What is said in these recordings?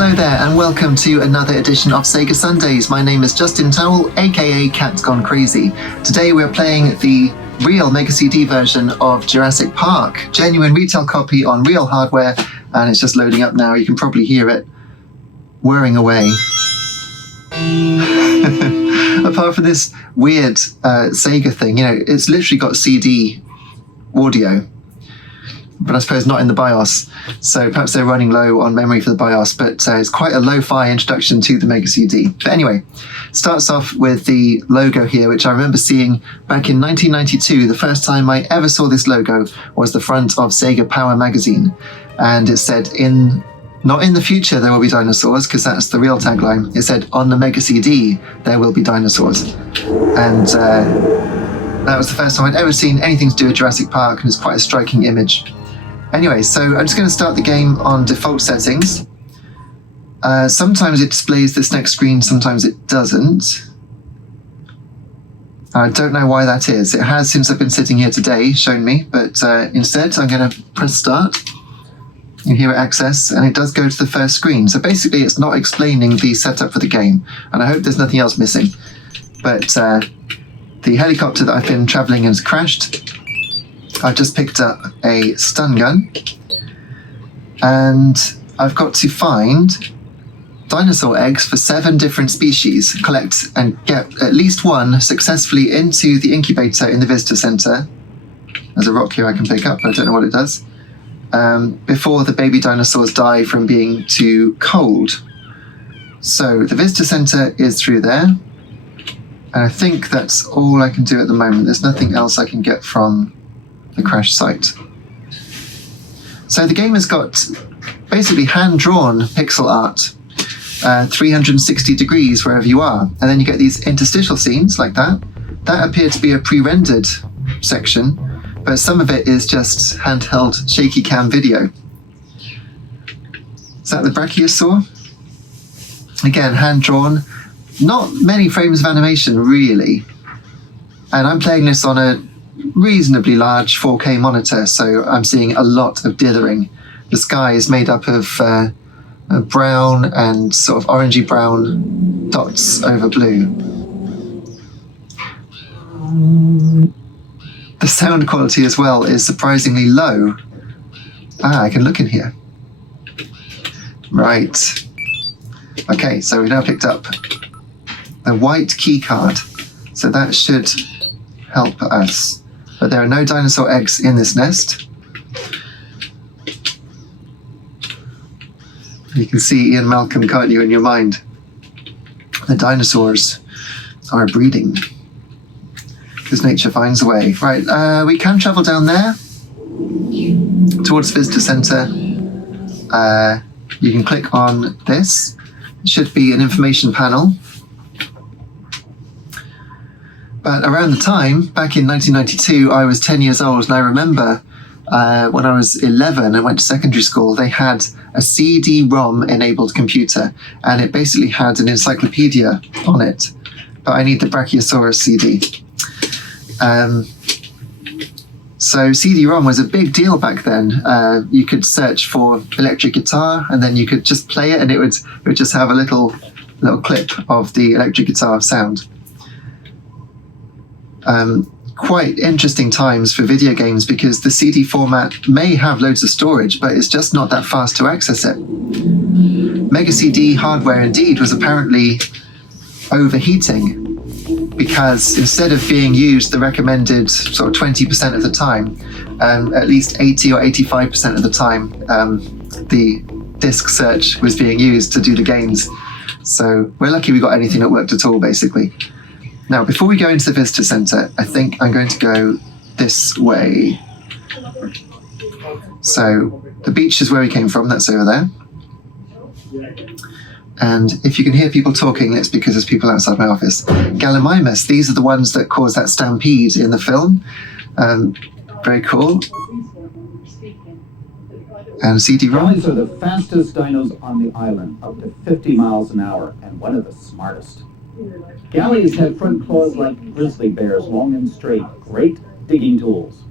Hello there and welcome to another edition of Sega Sundays. My name is Justin Towell, aka Cat's Gone Crazy. Today we're playing the real Mega CD version of Jurassic Park, genuine retail copy on real hardware, and it's just loading up now. You can probably hear it whirring away. Apart from this weird Sega thing, it's literally got CD audio, but I suppose not in the BIOS, so perhaps they're running low on memory for the BIOS, but it's quite a lo-fi introduction to the Mega CD. But anyway, starts off with the logo here, which I remember seeing back in 1992. The first time I ever saw this logo was the front of Sega Power magazine, and it said, not in the future there will be dinosaurs, because that's the real tagline. It said, on the Mega CD there will be dinosaurs. And that was the first time I'd ever seen anything to do with Jurassic Park, and it's quite a striking image. Anyway, so I'm just going to start the game on default settings. Sometimes it displays this next screen, sometimes it doesn't. I don't know why that is. It has, since I've been sitting here today, shown me, but instead I'm going to press start. You hear access, and it does go to the first screen. So basically it's not explaining the setup for the game, and I hope there's nothing else missing. But the helicopter that I've been travelling in has crashed. I've just picked up a stun gun, and I've got to find dinosaur eggs for 7 different species, collect and get at least one successfully into the incubator in the visitor center. There's a rock here I can pick up, but I don't know what it does. Before the baby dinosaurs die from being too cold. So the visitor center is through there, and I think that's all I can do at the moment. There's nothing else I can get from the crash site. So the game has got basically hand-drawn pixel art, 360 degrees wherever you are, and then you get these interstitial scenes like that. That appeared to be a pre-rendered section, but some of it is just handheld shaky cam video. Is that the Brachiosaur? Again, hand-drawn. Not many frames of animation, really. And I'm playing this on a reasonably large 4K monitor, so I'm seeing a lot of dithering. The sky is made up of brown and sort of orangey brown dots over blue. The sound quality as well is surprisingly low. I can look in here. Right. Okay, so we've now picked up the white key card, so that should help us. But there are no dinosaur eggs in this nest. You can see Ian Malcolm, can't you, in your mind? The dinosaurs are breeding, because nature finds a way. Right, we can travel down there towards Visitor Center. You can click on this. It should be an information panel. But around the time, back in 1992, I was 10 years old, and I remember when I was 11 and went to secondary school, they had a CD-ROM enabled computer, and it basically had an encyclopedia on it. But I need the Brachiosaurus CD. So CD-ROM was a big deal back then. You could search for electric guitar, and then you could just play it, and it would just have a little clip of the electric guitar sound. Quite interesting times for video games, because the CD format may have loads of storage, but it's just not that fast to access it. Mega CD hardware indeed was apparently overheating, because instead of being used the recommended sort of 20% of the time, at least 80 or 85% of the time, the disk search was being used to do the games. So we're lucky we got anything that worked at all, basically. Now, before we go into the visitor center, I think I'm going to go this way. So the beach is where we came from, that's over there. And if you can hear people talking, it's because there's people outside my office. Gallimimus, these are the ones that caused that stampede in the film. Very cool. And CD-ROM. Galleys are the fastest dinos on the island, up to 50 miles an hour, and one of the smartest. Galleys have front claws like grizzly bears, long and straight, great digging tools.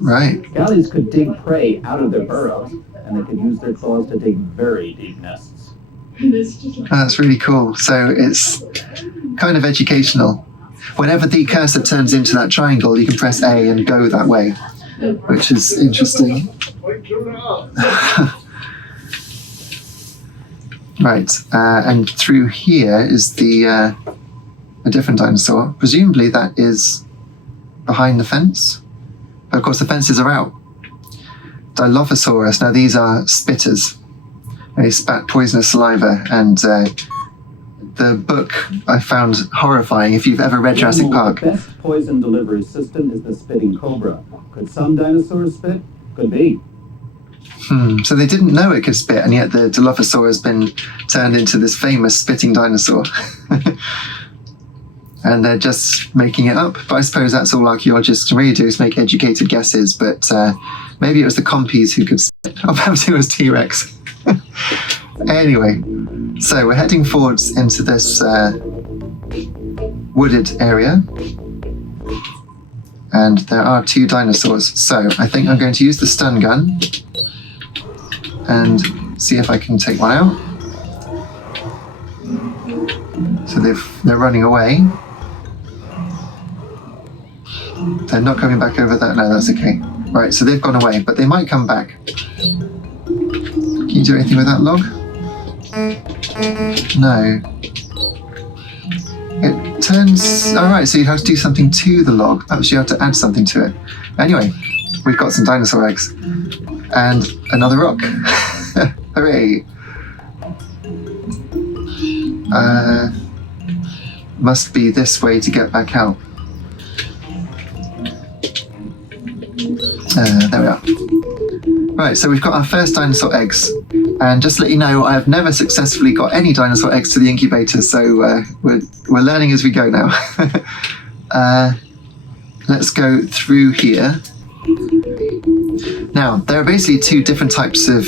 Right. Galleys could dig prey out of their burrows, and they could use their claws to dig very deep nests. That's really cool. So it's kind of educational. Whenever the cursor turns into that triangle, you can press A and go that way, which is interesting. Right, and through here is a different dinosaur. Presumably that is behind the fence. But of course the fences are out. Dilophosaurus. Now these are spitters. They spat poisonous saliva, and the book I found horrifying. If you've ever read Jurassic Park. The best poison delivery system is the spitting cobra. Could some dinosaurs spit? Could be. So they didn't know it could spit, and yet the Dilophosaur has been turned into this famous spitting dinosaur. And they're just making it up. But I suppose that's all archaeologists can really do, is make educated guesses. But maybe it was the compies who could spit. Or perhaps it was T-Rex. Anyway, so we're heading forwards into this wooded area. And there are 2 dinosaurs. So I think I'm going to use the stun gun and see if I can take one out. So they're running away. They're not coming back over that. No, that's okay. Right, so they've gone away, but they might come back. Can you do anything with that log? No. It turns... Alright, so you have to do something to the log. Perhaps you have to add something to it. Anyway, we've got some dinosaur eggs. And another rock. Hooray! Must be this way to get back out. There we are. Right, so we've got our first dinosaur eggs. And just to let you know, I have never successfully got any dinosaur eggs to the incubator, so we're learning as we go now. Let's go through here. Now, there are basically 2 different types of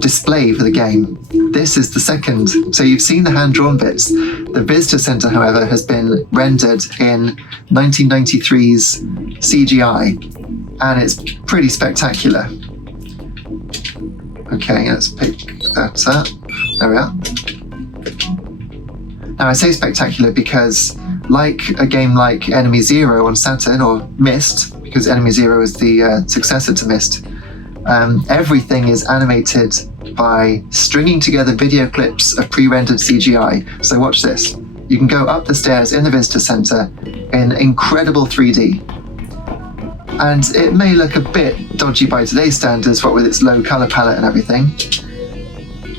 display for the game. This is the second. So you've seen the hand-drawn bits. The visitor center, however, has been rendered in 1993's CGI, and it's pretty spectacular. Okay, let's pick that up. There we are. Now I say spectacular because, like a game like Enemy Zero on Saturn, or Myst, because Enemy Zero is the successor to Myst, everything is animated by stringing together video clips of pre-rendered CGI. So watch this. You can go up the stairs in the visitor center in incredible 3D. And it may look a bit dodgy by today's standards, what with its low color palette and everything.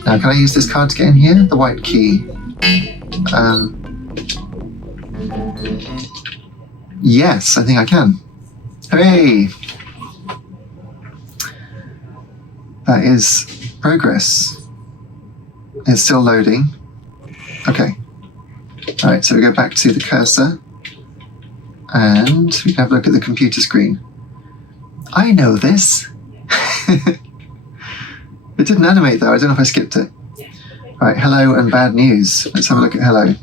Now, can I use this card to get in here? The white key. Yes, I think I can. Hooray! That is progress. It's still loading. Okay. Alright, so we go back to the cursor. And we can have a look at the computer screen. I know this! It didn't animate though, I don't know if I skipped it. Right, hello and bad news. Let's have a look at hello.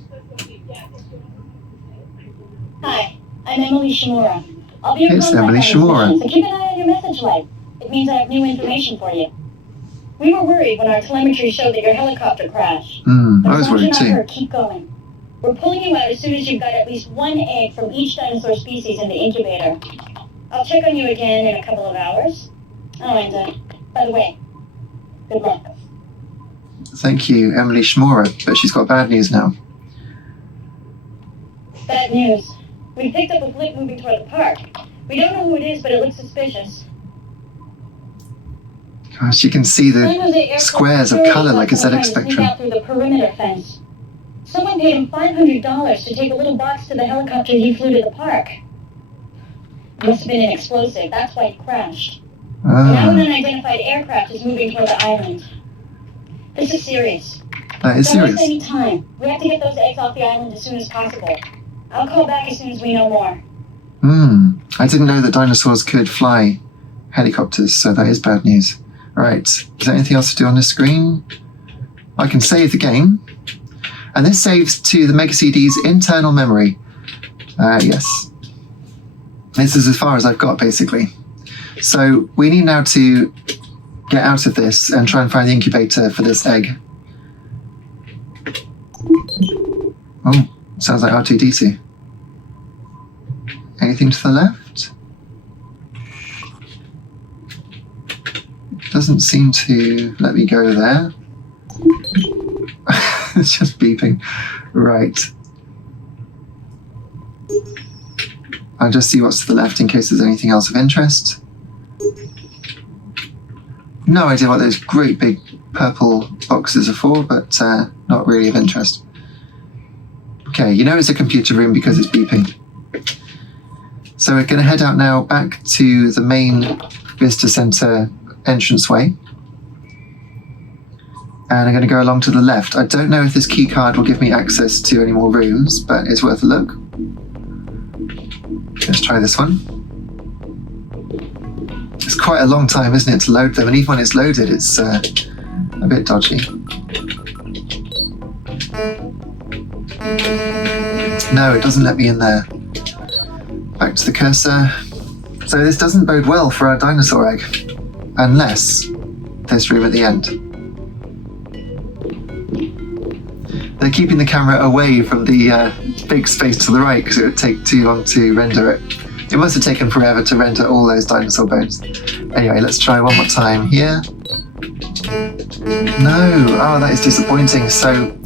Hi, I'm Emily Shimura. I'll be your It's contact Emily on this Shimura. mission, so keep an eye on your message light. It means I have new information for you. We were worried when our telemetry showed that your helicopter crashed. But I was as long worried as you're too. not hurt, keep going. We're pulling you out as soon as you've got at least 1 egg from each dinosaur species in the incubator. I'll check on you again in a couple of hours. Oh, and by the way, good luck. Thank you, Emily Shimura, but she's got bad news now. Bad news. We picked up a flip moving toward the park. We don't know who it is, but it looks suspicious. Gosh, you can see the squares of color like a ZX Spectrum. Out through the perimeter fence. Someone paid him $500 to take a little box to the helicopter he flew to the park. Must have been an explosive, that's why it crashed. Now an unidentified aircraft is moving toward the island. This is serious. That is Don't waste serious. any time. We have to get those eggs off the island as soon as possible. I'll call back as soon as we know more. I didn't know that dinosaurs could fly helicopters, so that is bad news. Right, is there anything else to do on this screen? I can save the game. And this saves to the Mega CD's internal memory. Yes. This is as far as I've got, basically. So we need now to get out of this and try and find the incubator for this egg. Oh, sounds like R2-D2. Anything to the left? Doesn't seem to let me go there. It's just beeping. Right. I'll just see what's to the left in case there's anything else of interest. No idea what those great big purple boxes are for, but not really of interest. Okay, you know it's a computer room because it's beeping. So we're going to head out now back to the main visitor center entranceway. And I'm going to go along to the left. I don't know if this key card will give me access to any more rooms, but it's worth a look. Let's try this one. It's quite a long time, isn't it, to load them? And even when it's loaded, it's a bit dodgy. No, it doesn't let me in there. Back to the cursor. So this doesn't bode well for our dinosaur egg. Unless there's room at the end. They're keeping the camera away from the big space to the right because it would take too long to render it. It must have taken forever to render all those dinosaur bones. Anyway, let's try one more time here. No, oh, that is disappointing. So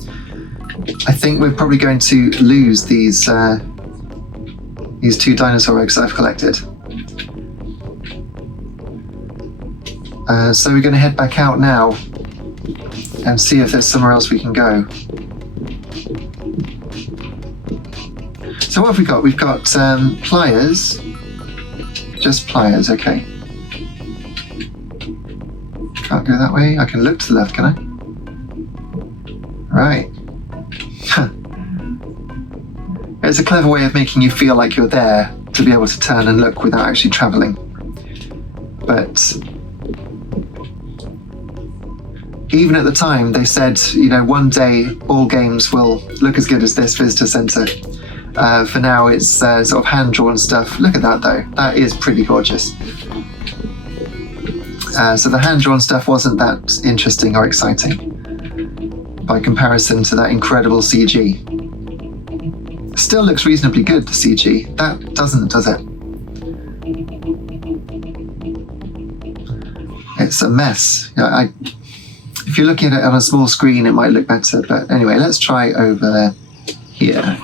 I think we're probably going to lose these 2 dinosaur eggs I've collected. So we're going to head back out now and see if there's somewhere else we can go. So what have we got? We've got pliers. Just pliers, okay. Can't go that way. I can look to the left, can I? Right. It's a clever way of making you feel like you're there to be able to turn and look without actually travelling. But even at the time, they said, you know, one day all games will look as good as this visitor centre. For now, it's sort of hand-drawn stuff. Look at that, though. That is pretty gorgeous. So the hand-drawn stuff wasn't that interesting or exciting by comparison to that incredible CG. Still looks reasonably good, the CG. That doesn't, does it? It's a mess. If you're looking at it on a small screen, it might look better. But anyway, let's try over here.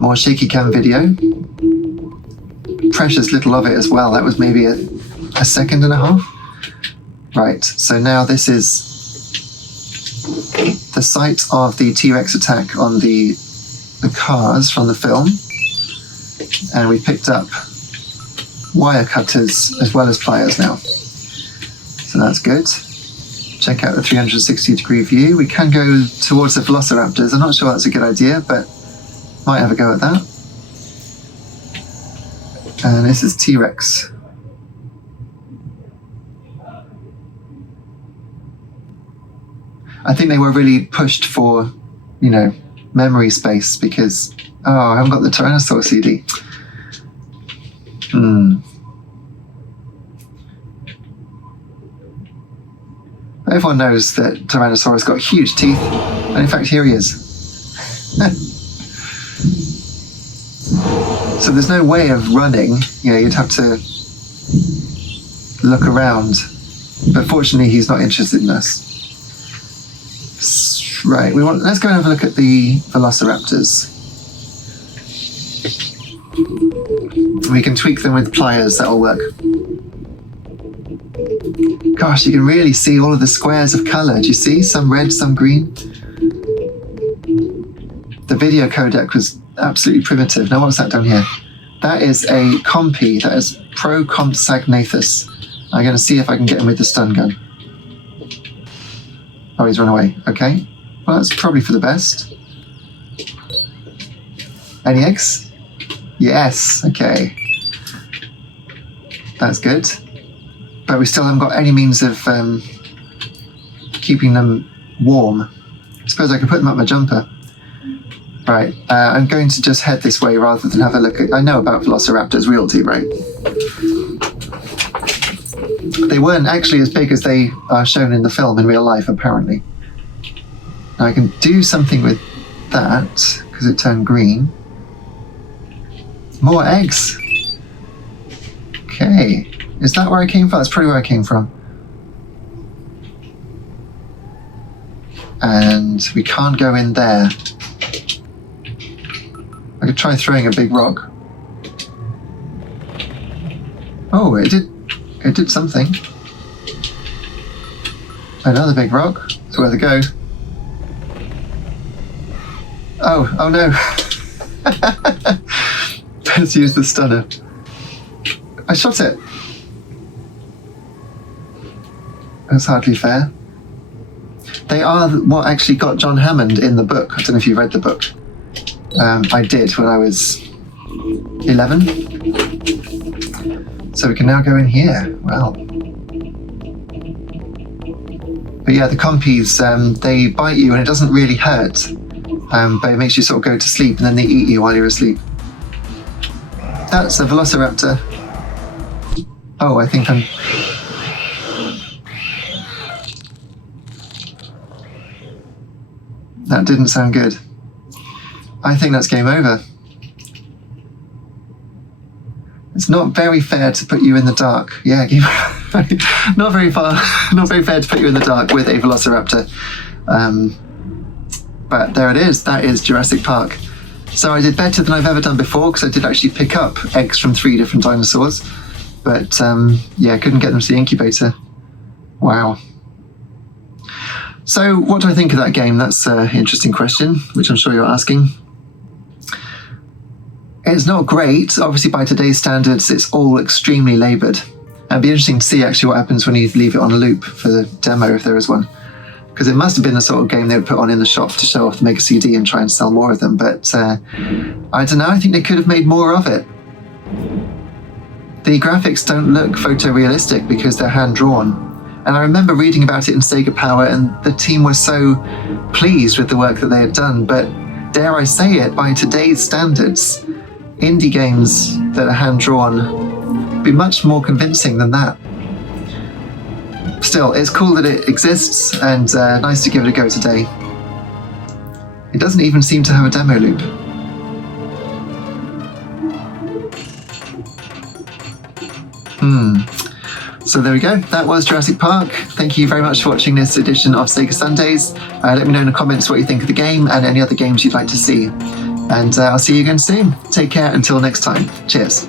More shaky cam video. Precious little of it as well. That was maybe a second and a half. Right, so now this is the site of the T-Rex attack on the cars from the film. And we picked up wire cutters as well as pliers now. So that's good. Check out the 360-degree view. We can go towards the velociraptors. I'm not sure that's a good idea, but might have a go at that. And this is T-Rex. I think they were really pushed for, you know, memory space because, oh, I haven't got the Tyrannosaur CD. Everyone knows that Tyrannosaur has got huge teeth, and in fact, here he is. So there's no way of running. You know, you'd have to look around. But fortunately, he's not interested in us. Right, let's go and have a look at the velociraptors. We can tweak them with pliers, that'll work. Gosh, you can really see all of the squares of colour. Do you see? Some red, some green. The video codec was absolutely primitive. Now what's that down here? That is a Compy. That is Pro Compsognathus. I'm going to see if I can get him with the stun gun. Oh, he's run away. Okay. Well, that's probably for the best. Any eggs? Yes. Okay. That's good. But we still haven't got any means of keeping them warm. I suppose I could put them up my jumper. Right, I'm going to just head this way rather than have a look at... I know about velociraptors, we all do, right? They weren't actually as big as they are shown in the film in real life, apparently. Now I can do something with that because it turned green. More eggs. Okay. Is that where I came from? That's probably where I came from. And we can't go in there. I could try throwing a big rock. Oh, it did something. Another big rock. It's worth a go. Oh no. Let's use the stunner. I shot it. That's hardly fair. They are what actually got John Hammond in the book. I don't know if you read the book. I did when I was 11. So we can now go in here. Wow. But yeah, the compies, they bite you and it doesn't really hurt. But it makes you sort of go to sleep and then they eat you while you're asleep. That's a velociraptor. Oh, I think I'm... That didn't sound good. I think that's game over. It's not very fair to put you in the dark. Yeah, game over. Not very fair to put you in the dark with a velociraptor. But there it is. That is Jurassic Park. So I did better than I've ever done before because I did actually pick up eggs from 3 different dinosaurs. But yeah, I couldn't get them to the incubator. Wow. So what do I think of that game? That's an interesting question, which I'm sure you're asking. It's not great. Obviously, by today's standards, it's all extremely laboured. It'd be interesting to see actually what happens when you leave it on a loop for the demo, if there is one. Because it must have been the sort of game they would put on in the shop to show off the Mega CD and try and sell more of them. But I don't know, I think they could have made more of it. The graphics don't look photorealistic because they're hand-drawn. And I remember reading about it in Sega Power, and the team was so pleased with the work that they had done. But dare I say it, by today's standards, indie games that are hand-drawn would be much more convincing than that. Still, it's cool that it exists, and nice to give it a go today. It doesn't even seem to have a demo loop. So there we go, that was Jurassic Park. Thank you very much for watching this edition of Sega Sundays. Let me know in the comments what you think of the game and any other games you'd like to see. And I'll see you again soon. Take care until next time. Cheers.